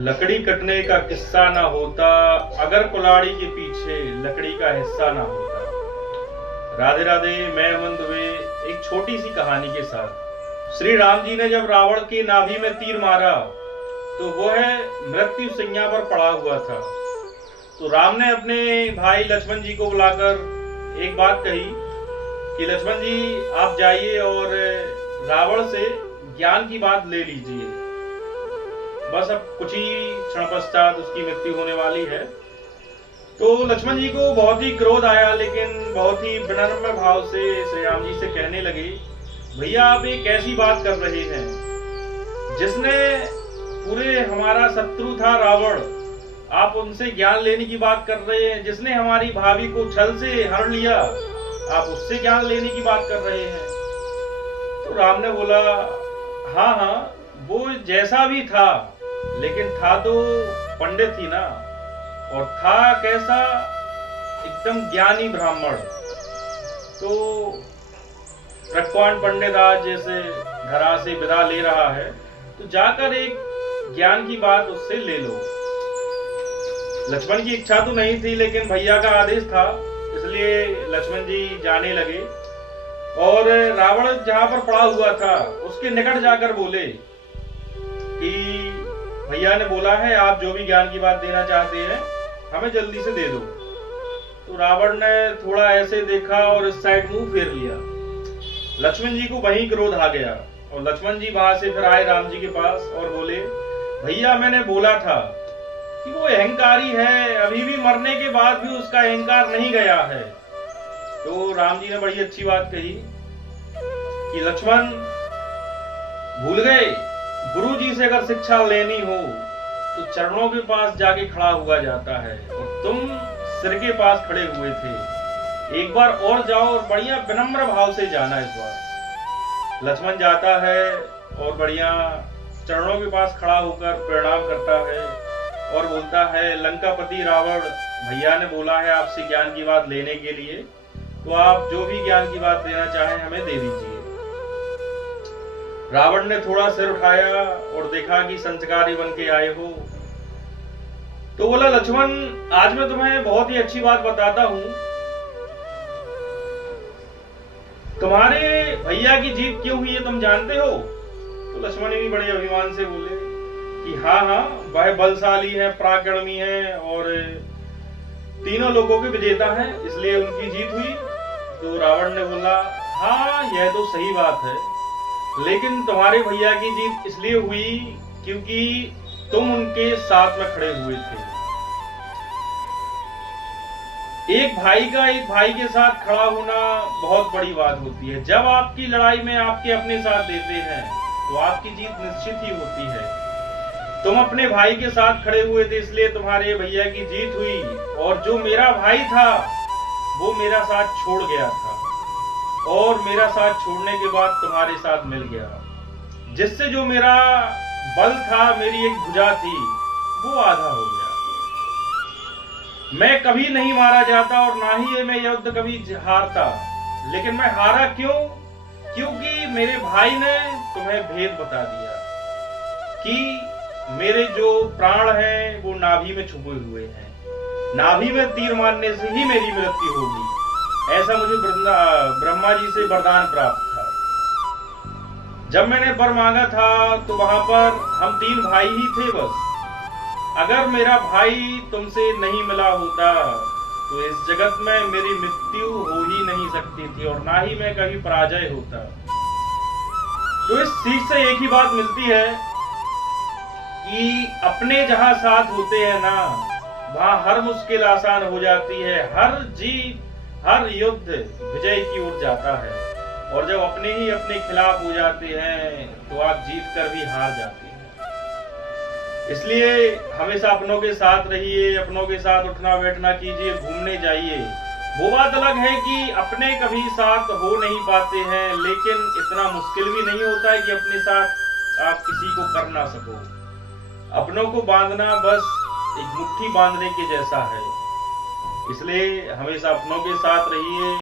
लकड़ी कटने का किस्सा ना होता अगर कुल्हाड़ी के पीछे लकड़ी का हिस्सा ना होता। राधे राधे, मैं अमन दुबे एक छोटी सी कहानी के साथ। श्री राम जी ने जब रावण की नाभि में तीर मारा तो वह मृत्यु संज्ञा पर पड़ा हुआ था। तो राम ने अपने भाई लक्ष्मण जी को बुलाकर एक बात कही कि लक्ष्मण जी, आप जाइए और रावण से ज्ञान की बात ले लीजिए। बस अब कुछ ही क्षण पश्चात उसकी मृत्यु होने वाली है। तो लक्ष्मण जी को बहुत ही क्रोध आया, लेकिन बहुत ही विनम्र भाव से श्री राम जी से कहने लगे, भैया आप एक ऐसी बात कर रहे हैं जिसने पूरे हमारा शत्रु था रावण, आप उनसे ज्ञान लेने की बात कर रहे हैं। जिसने हमारी भाभी को छल से हर लिया, आप उससे ज्ञान लेने की बात कर रहे हैं। तो राम ने बोला, हाँ हाँ, वो जैसा भी था, लेकिन था तो पंडित ही ना। और था कैसा? एकदम ज्ञानी ब्राह्मण। तो प्रज्ञान पंडित आज जैसे धरा से विदा ले रहा है, तो जाकर एक ज्ञान की बात उससे ले लो। लक्ष्मण की इच्छा तो नहीं थी, लेकिन भैया का आदेश था, इसलिए लक्ष्मण जी जाने लगे और रावण जहां पर पड़ा हुआ था उसके निकट जाकर बोले कि भैया ने बोला है आप जो भी ज्ञान की बात देना चाहते हैं हमें जल्दी से दे दो। तो रावण ने थोड़ा ऐसे देखा और इस साइड मुंह फेर लिया। लक्ष्मण जी को वहीं क्रोध आ गया और लक्ष्मण जी वहां से फिर आए राम जी के पास और बोले, भैया मैंने बोला था कि वो अहंकारी है, अभी भी मरने के बाद भी उसका अहंकार नहीं गया है। तो राम जी ने बड़ी अच्छी बात कही कि लक्ष्मण भूल गए, गुरु जी से अगर शिक्षा लेनी हो तो चरणों के पास जाके खड़ा हुआ जाता है, और तुम सिर के पास खड़े हुए थे। एक बार और जाओ और बढ़िया विनम्र भाव से जाना। इस बार लक्ष्मण जाता है और बढ़िया चरणों के पास खड़ा होकर प्रणाम करता है और बोलता है, लंकापति रावण, भैया ने बोला है आपसे ज्ञान की बात लेने के लिए, तो आप जो भी ज्ञान की बात लेना चाहें हमें दे दीजिए। रावण ने थोड़ा सिर उठाया और देखा कि संस्कारी बन के आए हो। तो बोला, लक्ष्मण आज मैं तुम्हें बहुत ही अच्छी बात बताता हूं। तुम्हारे भैया की जीत क्यों हुई है तुम जानते हो? तो लक्ष्मण भी बड़े अभिमान से बोले कि हाँ हाँ, वह बलशाली है, पराक्रमी है और तीनों लोगों के विजेता है, इसलिए उनकी जीत हुई। तो रावण ने बोला, हाँ यह तो सही बात है, लेकिन तुम्हारे भैया की जीत इसलिए हुई क्योंकि तुम उनके साथ में खड़े हुए थे। एक भाई का एक भाई के साथ खड़ा होना बहुत बड़ी बात होती है। जब आपकी लड़ाई में आपके अपने साथ देते हैं तो आपकी जीत निश्चित ही होती है। तुम अपने भाई के साथ खड़े हुए थे, इसलिए तुम्हारे भैया की जीत हुई। और जो मेरा भाई था वो मेरा साथ छोड़ गया था, और मेरा साथ छोड़ने के बाद तुम्हारे साथ मिल गया, जिससे जो मेरा बल था, मेरी एक भुजा थी, वो आधा हो गया। मैं कभी नहीं मारा जाता और ना ही मैं युद्ध कभी हारता, लेकिन मैं हारा क्यों? क्योंकि मेरे भाई ने तुम्हें भेद बता दिया कि मेरे जो प्राण हैं वो नाभि में छुपे हुए हैं, नाभि में तीर मारने से ही मेरी मृत्यु होगी। ऐसा मुझे ब्रह्मा जी से वरदान प्राप्त था। जब मैंने वर मांगा था तो वहां पर हम तीन भाई ही थे बस। अगर मेरा भाई तुमसे नहीं मिला होता तो इस जगत में मेरी मृत्यु हो ही नहीं सकती थी, और ना ही मैं कभी पराजय होता। तो इस सीख से एक ही बात मिलती है कि अपने जहां साथ होते हैं ना, वहां हर मुश्किल आसान हो जाती है, हर जीत हर युद्ध विजय की ओर जाता है। और जब अपने ही अपने खिलाफ हो जाते हैं तो आप जीत कर भी हार जाते हैं। इसलिए हमेशा अपनों के साथ रहिए, अपनों के साथ उठना बैठना कीजिए, घूमने जाइए। वो बात अलग है कि अपने कभी साथ हो नहीं पाते हैं, लेकिन इतना मुश्किल भी नहीं होता है कि अपने साथ आप किसी को कर ना सको। अपनों को बांधना बस एक मुट्ठी बांधने के जैसा है। इसलिए हमेशा अपनों के साथ रहिए।